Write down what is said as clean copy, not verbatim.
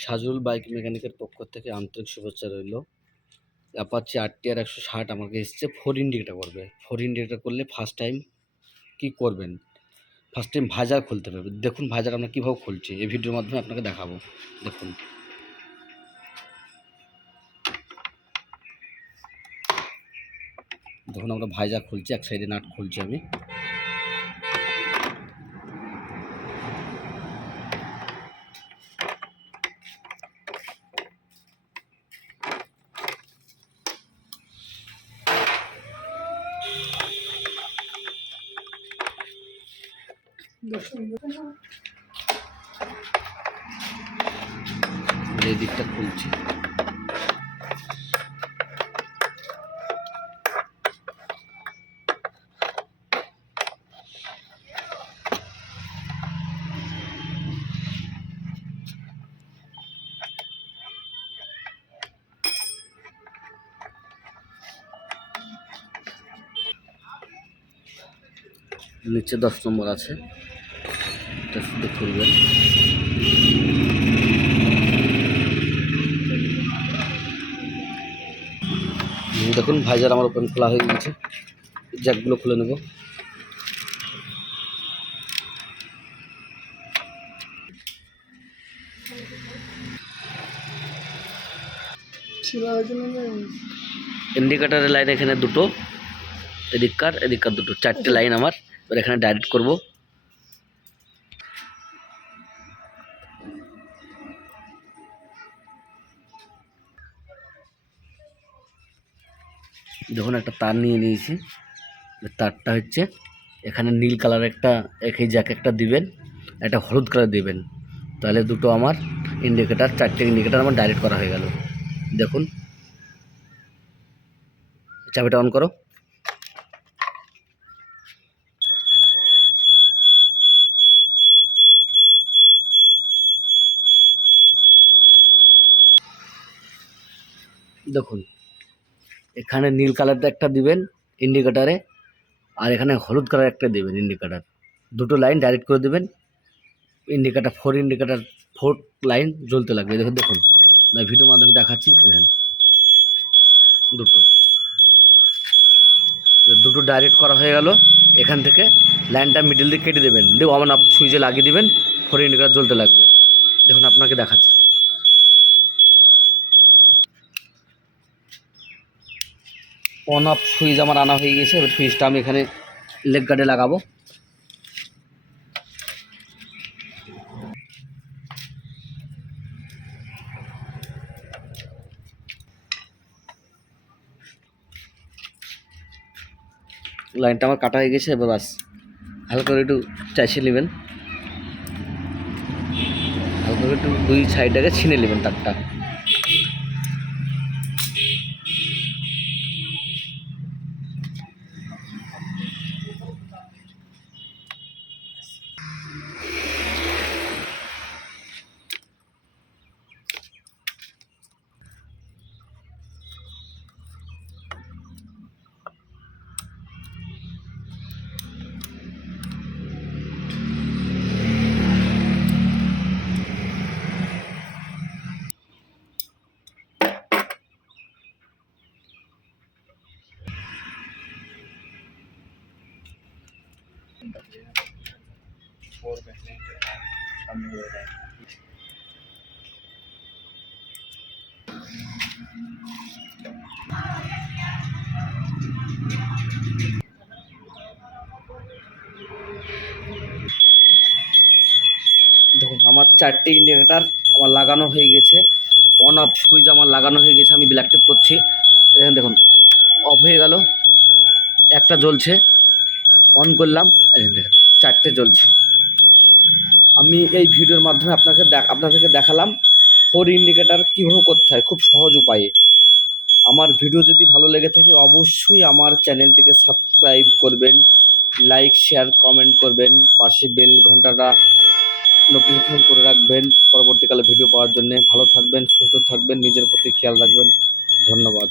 Sajul bike মেকানিকের পক্ষ থেকে আন্তরিক শুভেচ্ছা রইল। অ্যাপাচি RTR 160 আমাকে এসছে 4 ইন্ডিকেটার করবে। 4 ইন্ডিকেটার করলে ফার্স্ট টাইম কী করবেন, ফার্স্ট টাইম ভাইজার খুলতে হবে। দেখুন ভাইজার আমরা কীভাবে খুলছি, এই ভিডিওর মাধ্যমে আপনাকে দেখাবো। দেখুন দেখুন আমরা ভাইজার খুলছি, এক সাইডে নাট খুলছি আমি। এই দিকটা খুলছি। নিচে 10 নম্বর আছে, এটা শুধু খুলবেন। দেখুন ভাইজার আমার ওপেন খোলা হয়ে গেছে, জ্যাকগুলো খুলে নেব। ইন্ডিকেটারের লাইন এখানে দুটো, এদিককার দুটো, 4টে লাইন আমার। এবার এখানে ডাইরেক্ট করব। দেখুন একটা তার নিয়ে নিয়েছি, তারটা হচ্ছে এখানে নীল কালার একটা, এই জ্যাক একটা দিবেন, একটা হলুদ কালার দিবেন, তাহলে দুটো আমার ইন্ডিকেটার, 4টে ইন্ডিকেটার আমার ডাইরেক্ট করা হয়ে গেল। দেখুন চাবিটা অন করো। দেখুন এখানে নীল কালারটা একটা দিবেন ইন্ডিকেটারে, আর এখানে হলুদ কালার একটা দেবেন ইন্ডিকেটার, দুটো লাইন ডাইরেক্ট করে দেবেন। ইন্ডিকেটার 4 ইন্ডিকেটার 4 লাইন জ্বলতে লাগবে। দেখুন দেখুন না, ভিডিও মাধ্যমে দেখাচ্ছি। দেখেন দুটো ডাইরেক্ট করা হয়ে গেল। এখান থেকে লাইনটা মিডিল দিয়ে কেটে দেবেন, দিয়ে অন অফ সুইচে লাগিয়ে দেবেন, 4 ইন্ডিকেটার জ্বলতে লাগবে। দেখুন আপনাকে দেখাচ্ছি। অন অফ সুইচ আমার আনা হয়ে গেছে। এবার সুইচটা আমি এখানে লেগ গার্ডে লাগাবো। লাইনটা আমার কাটা হয়ে গেছে। এবার বাস হালকা করে একটু চাইছে নেবেন, হালকা করে একটু দুই সাইডটাকে ছিনে নেবেন তারটা। দেখুন আমার 4টে ইন্ডিকেটার আমার লাগানো হয়ে গেছে, অন অফ সুইচ আমার লাগানো হয়ে গেছে। আমি ব্ল্যাক টেপ করছি। এখানে দেখুন অফ হয়ে গেল, একটা জ্বলছে, অন করলাম, দেখেন 4টে জ্বলছে। আমি এই ভিডিওর মাধ্যমে আপনাদেরকে দেখালাম 4 ইন্ডিকেটার কীভাবে করতে হয় খুব সহজ উপায়ে। আমার ভিডিও যদি ভালো লেগে থাকে অবশ্যই আমার চ্যানেলটিকে সাবস্ক্রাইব করবেন, লাইক শেয়ার কমেন্ট করবেন, পাশে বেল ঘন্টাটা নোটিফিকেশন করে রাখবেন পরবর্তীকালে ভিডিও পাওয়ার জন্যে। ভালো থাকবেন, সুস্থ থাকবেন, নিজের প্রতি খেয়াল রাখবেন। ধন্যবাদ।